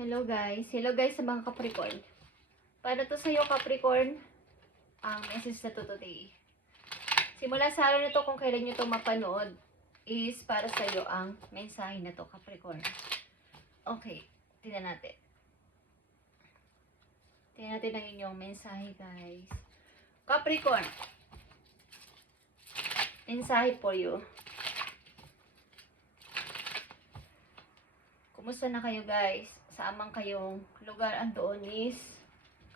Hello guys sa mga Capricorn. Para to sa'yo Capricorn, ang message na to today. Simula sa araw na to, kung kailan nyo to mapanood, is para sa'yo ang mensahe na to Capricorn. Okay, tingnan natin. Tingnan natin ang inyong mensahe guys. Capricorn, mensahe for you. Kumusta na kayo guys? Saan man kayong lugar andoon is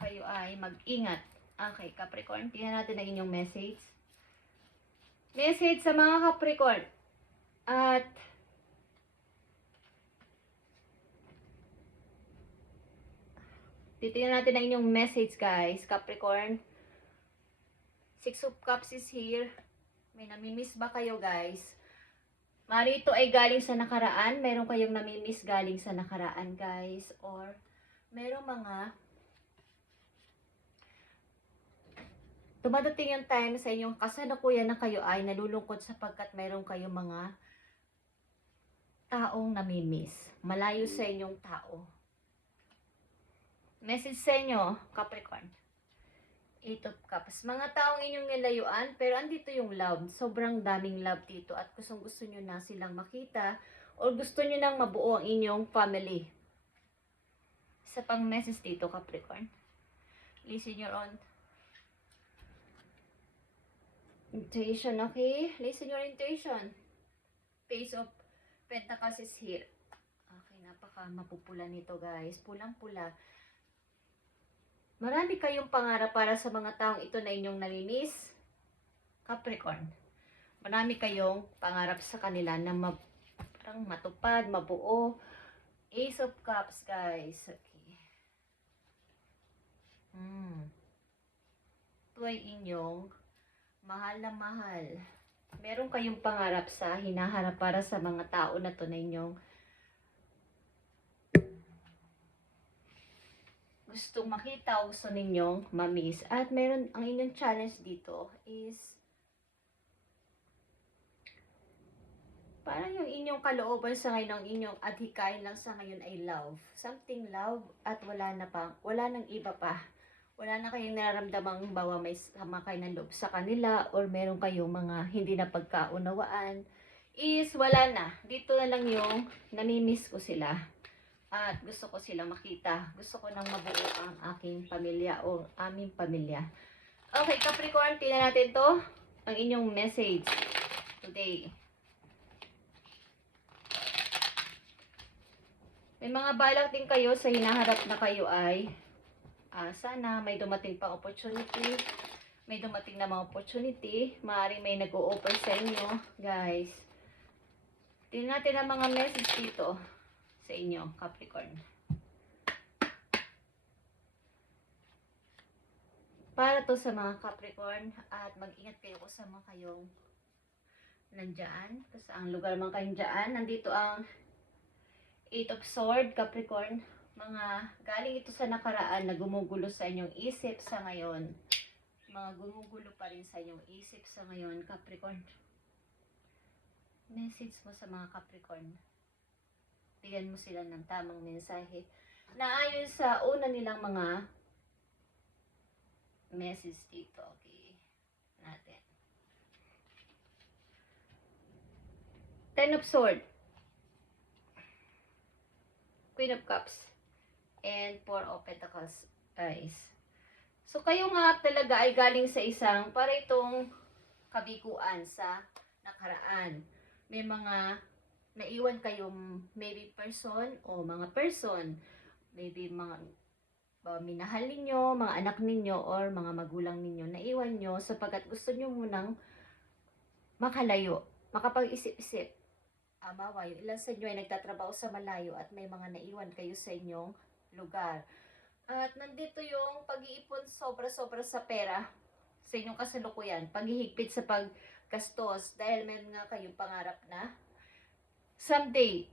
kayo ay mag-ingat. Okay, Capricorn, tingnan natin ang inyong message. Message sa mga Capricorn. At titingnan natin ang inyong message guys, Capricorn. Six of Cups is here. May namimiss ba kayo guys? Marito ay galing sa nakaraan. Meron kayong namimiss galing sa nakaraan guys. Or merong mga dumadating yung time sa inyong kasalukuyan na kayo ay nalulungkot sapagkat meron kayong mga taong namimiss. Malayo sa inyong tao. Message sa inyo, Capricorn. Eight of Cups. Mga taong inyong nilayuan, pero andito yung love. Sobrang daming love dito at gusto nyo na silang makita o gusto nyo nang mabuo ang inyong family. Isa pang message dito, Capricorn. Listen your own intuition, okay? Listen your intuition. Page of Pentacles is here. Okay, napaka mapupula nito guys. Pulang-pula. Marami kayong pangarap para sa mga taong ito na inyong namimiss, Capricorn. Marami kayong pangarap sa kanila na parang matupad, mabuo. Ace of Cups, guys. Okay. Ito ay inyong mahal na mahal. Meron kayong pangarap sa hinaharap para sa mga tao na to na inyong gustong makita o gusto ninyong mamiss. At meron, ang inyong challenge dito is parang yung inyong kalooban sa ngayon, ang inyong adhikain lang sa ngayon ay love. Something love at wala nang iba pa. Wala na kayong nararamdamang bawa may sama kayo ng loob sa kanila or meron kayong mga hindi na pagkaunawaan. Is wala na. Dito na lang yung namimiss ko sila. At gusto ko silang makita. Gusto ko nang mabuo ang aking pamilya o aming pamilya. Okay, Capricorn, tingnan natin to. Ang inyong message today. May mga balak din kayo sa hinaharap na kayo ay sana may dumating pang opportunity. May dumating na mga opportunity. Maaaring may nag-o-offer sa inyo. Guys, tingnan natin ang mga message dito sa inyo, Capricorn. Para to sa mga Capricorn at mag-ingat kayo kung saan mga kayong nandyan. Kung saan lugar man kayong dyan. Nandito ang Eight of Swords, Capricorn. Mga galing ito sa nakaraan na gumugulo sa inyong isip sa ngayon. Mga gumugulo pa rin sa inyong isip sa ngayon, Capricorn. Message mo sa mga Capricorn. Bigyan mo sila ng tamang mensahe na ayon sa una nilang mga message dito. Okay. Natin. Ten of Swords. Queen of Cups. And Four of Pentacles. Guys. So kayo nga talaga ay galing sa isang para itong kabiguan sa nakaraan. May mga naiwan kayong maybe person o mga person, maybe mga minahal ninyo, mga anak ninyo, or mga magulang ninyo, naiwan nyo sapagkat gusto nyo munang makalayo, makapag-isip-isip. Amawa, yung ilan sa inyo ay nagtatrabaho sa malayo at may mga naiwan kayo sa inyong lugar. At nandito yung pag-iipon sobra-sobra sa pera sa inyong kasalukuyan, paghihigpit sa paggastos dahil meron nga kayong pangarap na someday,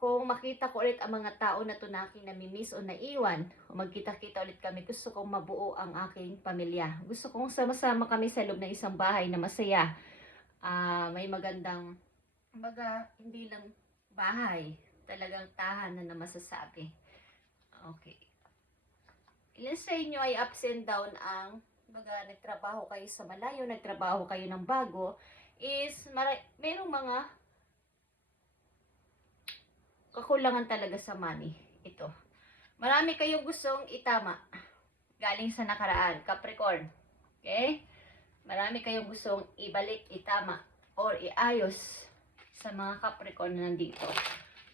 kung makita ko ulit ang mga tao na to na aking namimiss o naiwan, o magkita-kita ulit kami, gusto kong mabuo ang aking pamilya. Gusto kong sama-sama kami sa loob ng isang bahay na masaya. May magandang, hindi lang bahay, talagang tahanan na masasabi. Okay. Ilan sa inyo ay ups and down ang nagtrabaho kayo sa malayo, nagtrabaho kayo ng bago, is merong mga kakulangan talaga sa money. Ito. Marami kayong gustong itama galing sa nakaraan, Capricorn. Okay? Marami kayong gustong ibalik, itama, or iayos sa mga Capricorn na nandito.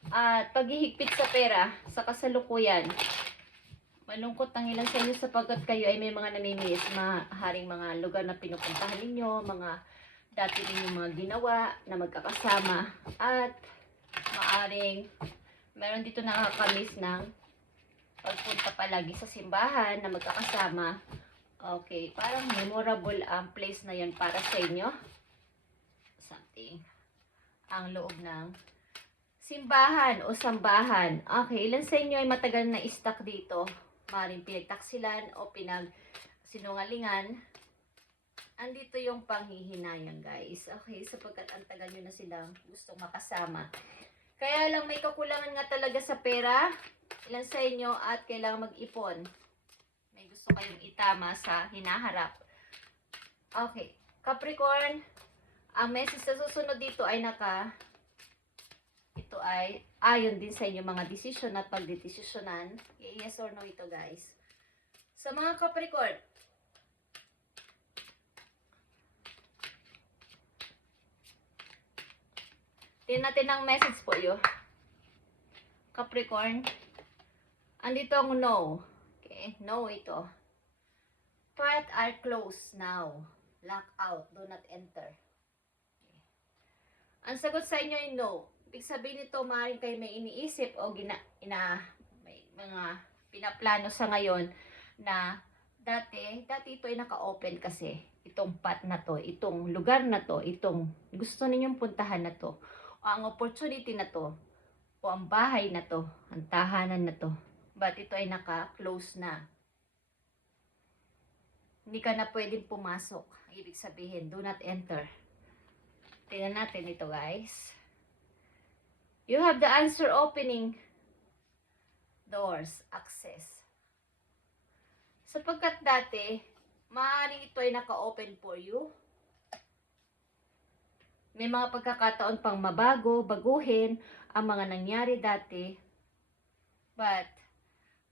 At paghihigpit sa pera, sa kasalukuyan, malungkot ang ilan sa inyo sapagkat kayo ay may mga namimiss, maaaring mga lugar na pinupuntahan ninyo, mga dati ninyong mga ginawa na magkakasama, at maaring meron dito nakakamiss ng pagpunta palagi sa simbahan na magkakasama. Okay, parang memorable ang place na yon para sa inyo. Something. Ang loob ng simbahan o sambahan. Okay, ilan sa inyo ay matagal na stuck dito? Maring pinagtaksilan o sinungalingan. Andito yung panghihinayang, guys. Okay, sapagkat ang tagal nyo na silang gustong makasama. Kaya lang may kakulangan nga talaga sa pera. Ilan sa inyo at kailangan mag-ipon. May gusto kayong itama sa hinaharap. Okay, Capricorn, ang message na susunod dito ay ito ay ayon din sa inyo mga decision at pagdedesisyonan. Yes or no ito, guys. Sa mga Capricorn, tingnan natin ang message po yun. Capricorn, andito ang no. Okay, no ito. Path are closed now. Lock out, do not enter. Okay. Ang sagot sa inyo ay no. Ibig sabihin nito, maaaring kayo may iniisip o may mga pinaplano sa ngayon na dati ito ay naka-open kasi. Itong path na to, itong lugar na to, itong gusto ninyong puntahan na to, o ang opportunity na to, o ang bahay na to, ang tahanan na to. But ito ay naka-close na. Hindi ka na pwedeng pumasok. Ibig sabihin, do not enter. Tingnan natin ito, guys. You have the answer opening doors, access. Sapagkat dati, maaaring ito ay naka-open for you. May mga pagkakataon pang baguhin ang mga nangyari dati. But,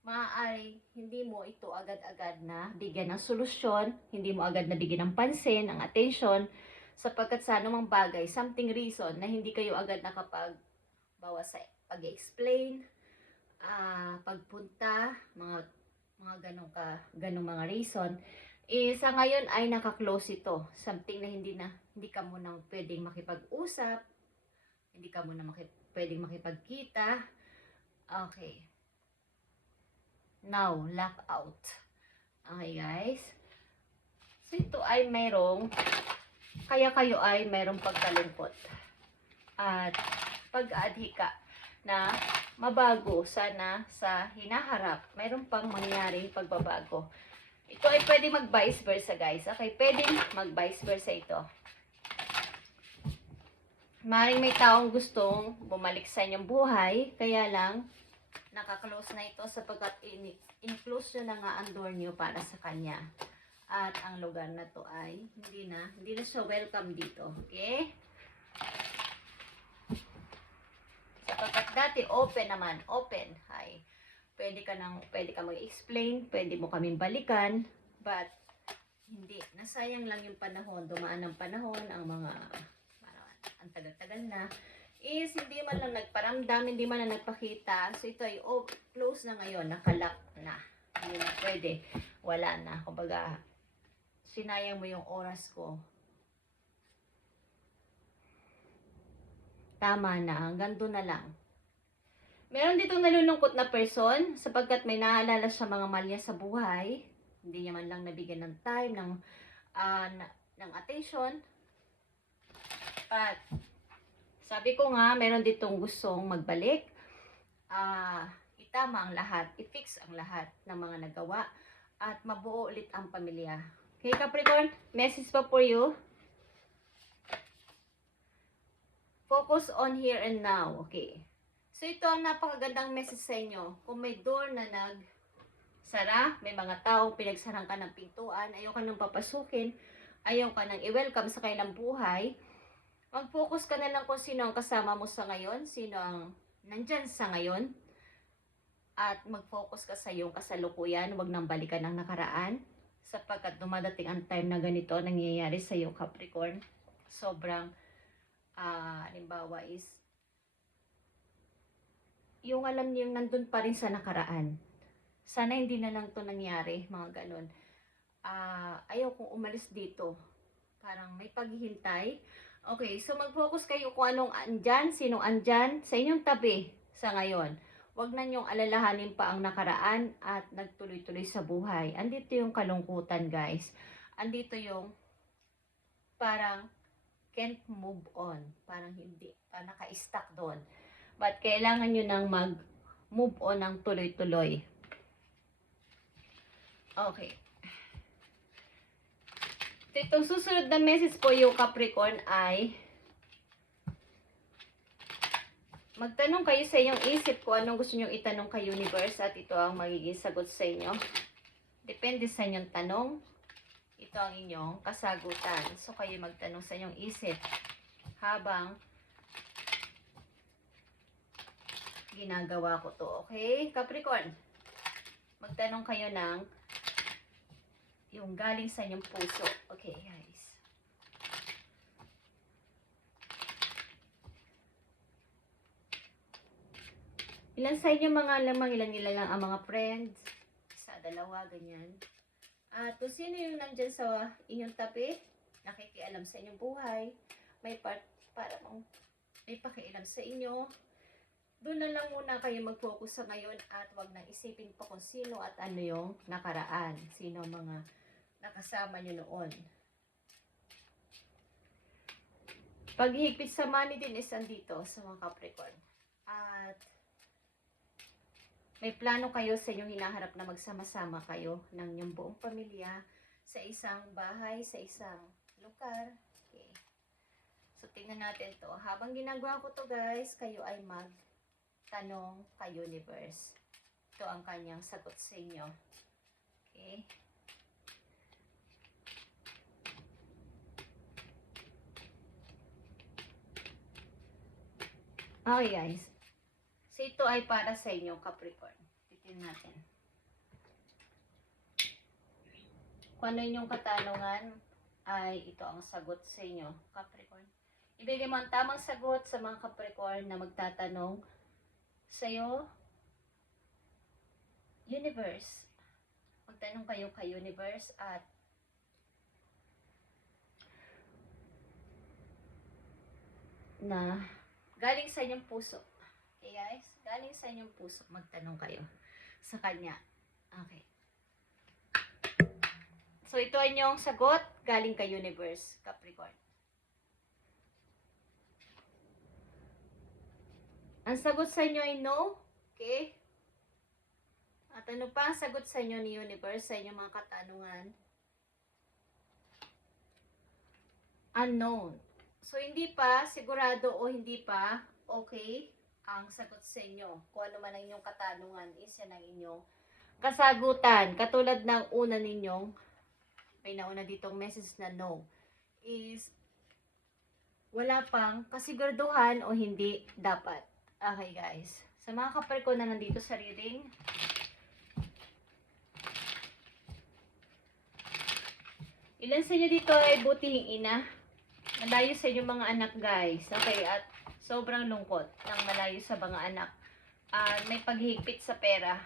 maaari hindi mo ito agad-agad na bigyan ng solusyon, hindi mo agad na bigyan ng pansin, ng attention, sapagkat sa anumang bagay, something reason na hindi kayo agad nakapagbawa sa pag-explain, pagpunta, mga ganong mga reason. Sa ngayon ay naka-close ito. Something na hindi ka muna pwedeng makipag-usap, hindi ka muna pwedeng makipagkita. Okay. Now, lock out. Okay, guys. So, ito ay kaya kayo ay mayroong pagkalungkot at pag-adhika na mabago sana sa hinaharap. Mayroon pang mangyaring pagbabago. Ito ay pwedeng mag-vice versa, guys. Okay, pwedeng mag-vice versa ito. Maring may taong gustong bumalik sa inyong buhay, kaya lang naka-close na ito sapagkat in-close nyo na nga ang door nyo para sa kanya. At ang lugar na to ay hindi na siya welcome dito. Okay? Sapagkat dati open naman, open. Hi. Pwede ka mag-explain, pwede mo kaming balikan, but hindi. Nasayang lang yung panahon, dumaan ng panahon, ang tagal-tagal na, is hindi man lang nagparamdam, hindi man lang nagpakita. So ito ay close na ngayon, nakalock na. Hindi na pwede, wala na. Kumbaga, sinayang mo yung oras ko. Tama na, hanggang doon na lang. Meron ditong nalulungkot na person sapagkat may naalala sa mga mali niya sa buhay. Hindi niya man lang nabigyan ng time, ng attention. But, sabi ko nga, meron ditong gustong magbalik. Itama ang lahat, i-fix ang lahat ng mga nagawa at mabuo ulit ang pamilya. Okay, Capricorn, message pa for you. Focus on here and now. Okay. So, ito ang napakagandang message sa inyo. Kung may door na nagsara, may mga taong pinagsarang ka ng pintuan, ayaw ka nang papasukin, ayaw ka nang i-welcome sa kanilang buhay, mag-focus ka na lang kung sino ang kasama mo sa ngayon, sino ang nandyan sa ngayon, at mag-focus ka sa iyong kasalukuyan, huwag nang balikan ang nakaraan, sapagkat dumadating ang time na ganito nangyayari sa iyo, Capricorn. Sobrang, halimbawa is, yung alam niyo yung nandun pa rin sa nakaraan. Sana hindi na lang to nangyari, mga ganun. Ayaw kong umalis dito. Parang may paghihintay. Okay, so mag-focus kayo kung anong andyan, sinong andyan sa inyong tabi sa ngayon. Huwag na niyong alalahanin pa ang nakaraan at nagtuloy-tuloy sa buhay. Andito yung kalungkutan, guys. Andito yung parang can't move on. Parang hindi, naka-stuck doon. But kailangan nyo nang mag-move on ng tuloy-tuloy. Okay. Itong susunod na message po yung Capricorn ay magtanong kayo sa inyong isip kung anong gusto nyo itanong kay Universe at ito ang magiging sagot sa inyo. Depende sa inyong tanong. Ito ang inyong kasagutan. So kayo magtanong sa inyong isip habang ginagawa ko to. Okay? Capricorn, magtanong kayo ng yung galing sa inyong puso. Okay, guys. Ilan sa inyo mga lamang, ilan lang ang mga friends? Isa, dalawa, ganyan. At kung sino yung nandyan sa inyong tabi, nakikialam sa inyong buhay, may parang may pakialam sa inyo, doon na lang muna kayo mag-focus sa ngayon at wag nang isipin pa kung sino at ano yung nakaraan. Sino mga nakasama nyo noon. Paghigpit sa money din is andito sa mga Capricorn. At may plano kayo sa inyong hinaharap na magsama-sama kayo ng inyong buong pamilya sa isang bahay, sa isang lugar. Okay. So, tingnan natin to. Habang ginagawa ko to, guys, kayo ay magtanong kay Universe. Ito ang kanyang sagot sa inyo. Okay. Okay, guys. So, ito ay para sa inyo, Capricorn. Titignan natin. Kung ano yung katanungan, ay ito ang sagot sa inyo, Capricorn. Ibigay mo ang tamang sagot sa mga Capricorn na magtatanong sa'yo, Universe. Magtanong kayo kay Universe at na galing sa inyong puso. Okay, guys? Galing sa inyong puso. Magtanong kayo sa kanya. Okay. So, ito ay inyong sagot galing kay Universe, Capricorn. Ang sagot sa inyo ay no. Okay? At ano pa ang sagot sa inyo ni Universe sa inyong mga katanungan? Unknown. So, hindi pa sigurado o hindi pa okay ang sagot sa inyo. Kung ano man ang inyong katanungan, isa ng inyong kasagutan. Katulad ng una ninyong, may nauna ditong message na no, is wala pang kasiguraduhan o hindi dapat. Okay, guys. Sa mga Capricorn na nandito sa reading, ilan sa inyo dito ay butihing ina? Malayo sa inyong mga anak, guys. Okay, at sobrang lungkot ng malayo sa mga anak. May paghigpit sa pera.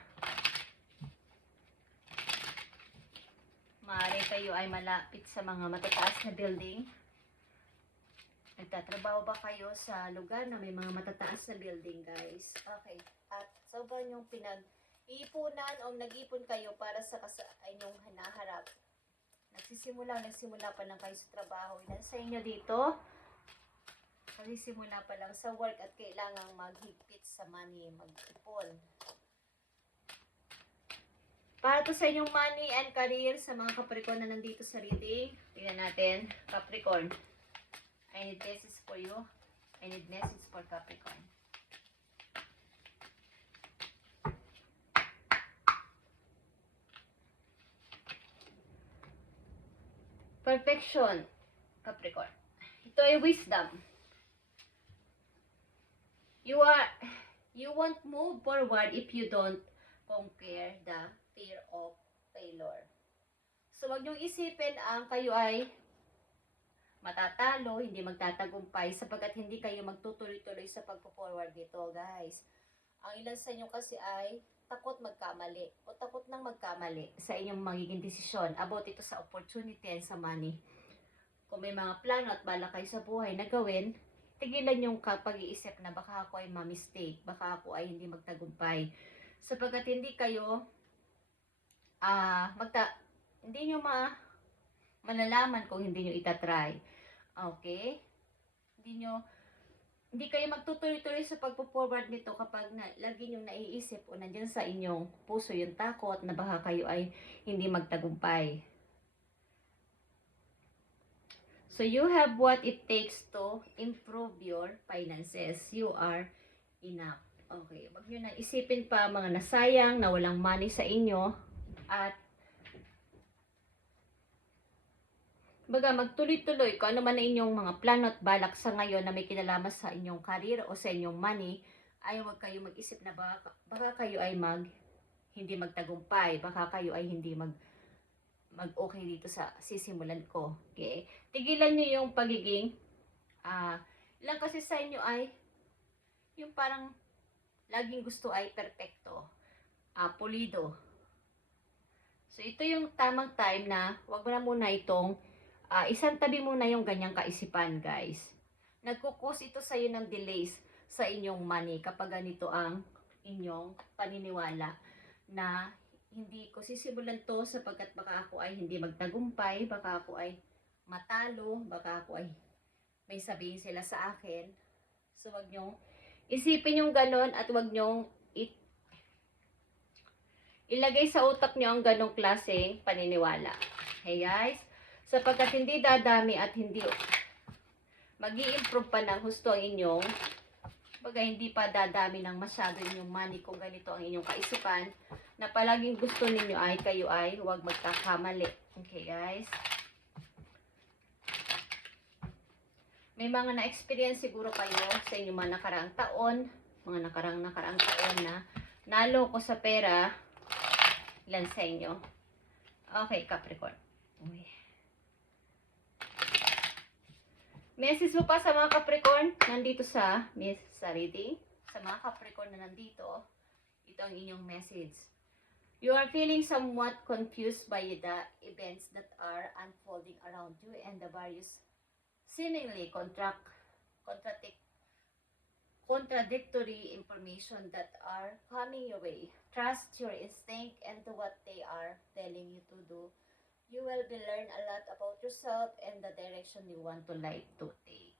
Maaari kayo ay malapit sa mga matataas na building. Nagtatrabaho ba kayo sa lugar na may mga matataas na building, guys? Okay. At sobrang yung pinag-iipunan o nag-ipon kayo para sa inyong hinaharap. Nagsimula pa lang kayo sa trabaho. Ilan sa inyo dito? Nagsisimula pa lang sa work at kailangang maghigpit sa money, mag-ipon. Para to sa inyong money and career sa mga Capricorn na nandito sa reading. Tingnan natin, Capricorn. I need message for you. I need message for Capricorn. Perfection, Capricorn. Ito ay wisdom. You won't move forward if you don't conquer the fear of failure. So, wag niyong isipin ang kayo ay matatalo, hindi magtatagumpay, sapagkat hindi kayo magtutuloy-tuloy sa pagpo-forward nito, guys. Ang ilan sa inyo kasi ay takot magkamali o takot nang magkamali sa inyong magiging desisyon about ito sa opportunity and sa money. Kung may mga plano at bala kayo sa buhay na gawin, tigilan yung pag-iisip na baka ako ay ma-mistake, baka ako ay hindi magtagumpay. Sapagkat hindi kayo hindi nyo malalaman kung hindi nyo itatry. Okay? Hindi kayo magtutuloy-tuloy sa pagpo-forward nito kapag lagi nyo naiisip o nandyan sa inyong puso yung takot na baka kayo ay hindi magtagumpay. So you have what it takes to improve your finances. You are enough. Okay, wag nyo na isipin pa mga nasayang, na walang money sa inyo, at baga magtuloy-tuloy kung ano man na inyong mga plano at balak sa ngayon na may kinalaman sa inyong career o sa inyong money, ay huwag kayo mag-isip na baka kayo ay hindi magtagumpay, baka kayo ay hindi mag-okay dito sa sisimulan ko. Okay? Tigilan nyo yung pagiging ilang kasi sa inyo ay yung parang laging gusto ay perfecto, pulido. So ito yung tamang time na wag mo na muna itong isang tabi muna yung ganyang kaisipan, guys. Nagkukos ito sa iyo ng delays sa inyong money kapag ganito ang inyong paniniwala na hindi ko sisimulan to sapagkat baka ako ay hindi magtagumpay, baka ako ay matalo, baka ako ay may sabihin sila sa akin. So wag nyong isipin yung ganon at wag nyong ilagay sa utak nyo ang ganong klaseng paniniwala. Okay, guys? Sapagkat hindi dadami at hindi mag-i-improve pa ng husto ang inyong, hindi pa dadami ng masyado inyong money kung ganito ang inyong kaisipan, na palaging gusto ninyo ay kayo ay huwag magkakamali. Okay, guys? May mga na-experience siguro kayo sa inyong mga nakaraang taon, mga nakaraang taon na naloko sa pera. Ilan sa inyo? Okay, Capricorn. Uy. Message mo pa sa mga Capricorn nandito sa reading. Sa mga Capricorn na nandito, ito ang inyong message. You are feeling somewhat confused by the events that are unfolding around you and the various seemingly contradictory information that are coming your way. Trust your instinct and do what they are telling you to do. You will learn a lot about yourself and the direction you want to like to take.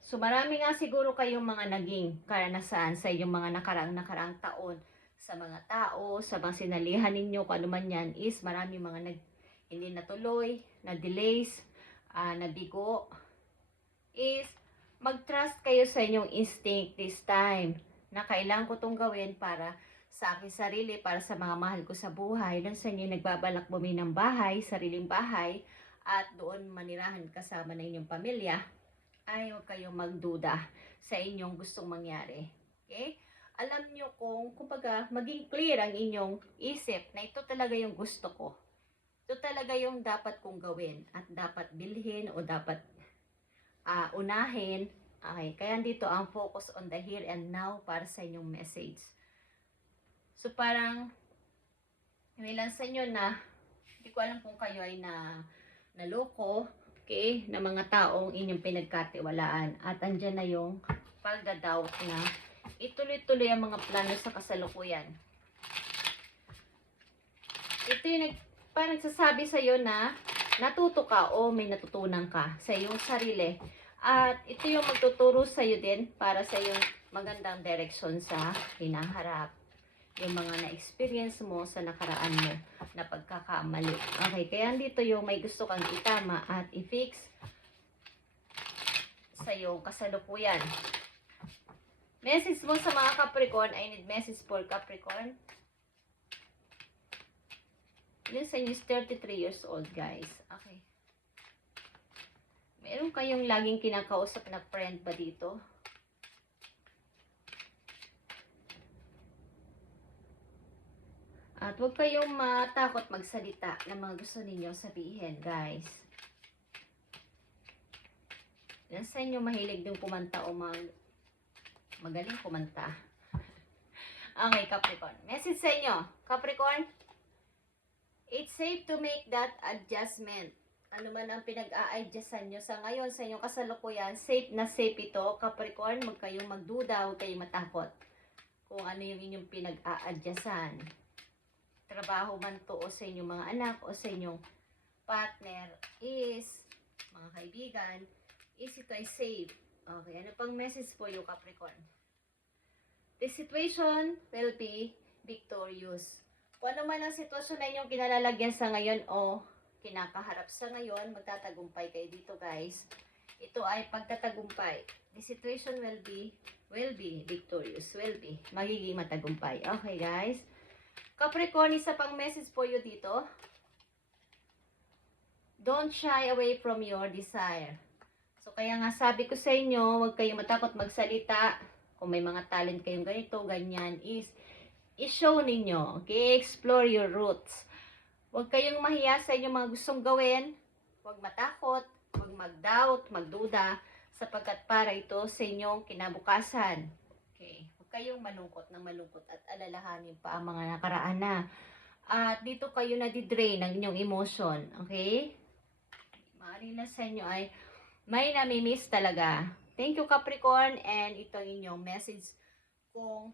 So marami nga siguro kayong mga naging karanasan sa inyong mga nakaraang taon, sa mga tao, sa mga sinalihan ninyo, kung ano man yan, is marami mga hindi natuloy, na delays, nabigo. Is mag-trust kayo sa inyong instinct this time, na kailangan ko itong gawin para sa aking sarili, para sa mga mahal ko sa buhay. Lang sa inyo nagbabalak bumili ng bahay, sariling bahay, at doon manirahan kasama na inyong pamilya, ay huwag kayong magduda sa inyong gustong mangyari. Okay? Alam nyo kumbaga, maging clear ang inyong isip na ito talaga yung gusto ko. Ito talaga yung dapat kong gawin at dapat bilhin o dapat unahin. Okay, kaya dito ang focus on the here and now para sa inyong message. So parang may ilan sa inyo na hindi ko alam kung kayo ay naloko, okay, na mga taong inyong pinagkatiwalaan, at andyan na yung pagdadoubt na ituloy-tuloy ang mga plano sa kasalukuyan. Ito yung parang nagsasabi sa iyo na natuto ka o may natutunan ka sa iyong sarili. At ito yung magtuturo sa iyo din para sa iyong magandang direksyon sa hinaharap. Yung mga na-experience mo sa nakaraan mo na pagkakamali. Okay, kaya dito yung may gusto kang itama at i-fix sa iyong kasalukuyan. Message mo sa mga Capricorn. I need message for Capricorn. Yun sa inyo is 33 years old, guys. Okay. Meron kayong laging kinakausap na friend ba dito? At huwag kayong matakot magsalita ng mga gusto ninyong sabihin, guys. Yan sa inyo mahilig din kumanta o magaling kumanta. Okay, Capricorn. Message sa inyo, Capricorn. It's safe to make that adjustment. Ano man ang pinag-a-adjustan nyo sa ngayon, sa inyong kasalukuyan, safe na safe ito, Capricorn. Huwag kayong magduda, huwag kayong matakot kung ano yung inyong pinag-a-adjustan. Trabaho man to o sa inyong mga anak o sa inyong partner is, mga kaibigan, is ito ay safe. Okay, ano pang message for you, Capricorn? The situation will be victorious. Kung ano man ang sitwasyon na inyong kinalalagyan sa ngayon o kinakaharap sa ngayon, magtatagumpay kayo dito, guys. Ito ay pagtatagumpay. The situation will be victorious. Magiging matagumpay. Okay, guys. Capricorn, isa pang message for you dito. Don't shy away from your desire. So, kaya nga sabi ko sa inyo, huwag kayong matakot magsalita. Kung may mga talent kayong ganito, ganyan, i-show ninyo. Okay? Explore your roots. Huwag kayong mahiya sa inyong mga gustong gawin. Huwag matakot, huwag mag-doubt, magduda, sapagkat para ito sa inyong kinabukasan. Okay? Huwag kayong malungkot at alalahanin pa ang mga nakaraan na. At dito kayo nadidrain ng inyong emotion. Okay? Maaaring na sa inyo ay may namimiss talaga. Thank you, Capricorn, and ito ang inyong message kung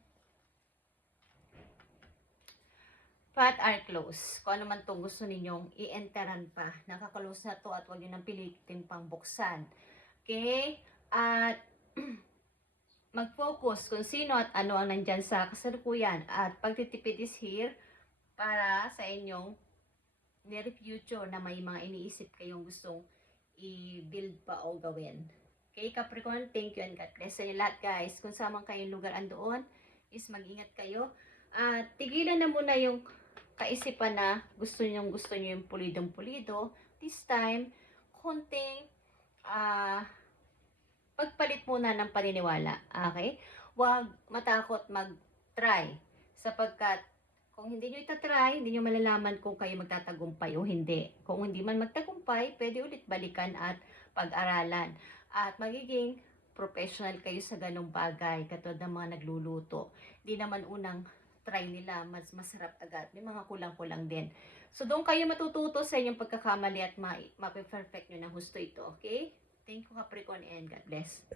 path are close. Kung ano man itong gusto ninyong i-enteran pa. Nakaklose na to at huwag nyo nang pilitin pang buksan. Okay? At mag-focus kung sino at ano ang nandyan sa kasalukuyan. At pagtitipid is here para sa inyong near future na may mga iniisip kayong gustong i-build pa o gawin. Okay, Capricorn, thank you and God bless sa inyo lahat, guys. Kung saan man kayong lugar andoon, is mag-ingat kayo. At tigilan na muna yung kaisipan na gusto nyo yung pulidong-pulido. This time, konting pagpalit muna ng paniniwala. Okay? Huwag matakot mag-try. Sapagkat kung hindi nyo itatry, hindi nyo malalaman kung kayo magtatagumpay o hindi. Kung hindi man magtagumpay, pwede ulit balikan at pag-aralan. At magiging professional kayo sa ganong bagay, katulad ng mga nagluluto. Hindi naman unang try nila, mas masarap agad. May mga kulang-kulang din. So, doon kayo matututo sa inyong pagkakamali at ma-perfect nyo ng husto ito. Okay? Thank you, Capricorn, and God bless.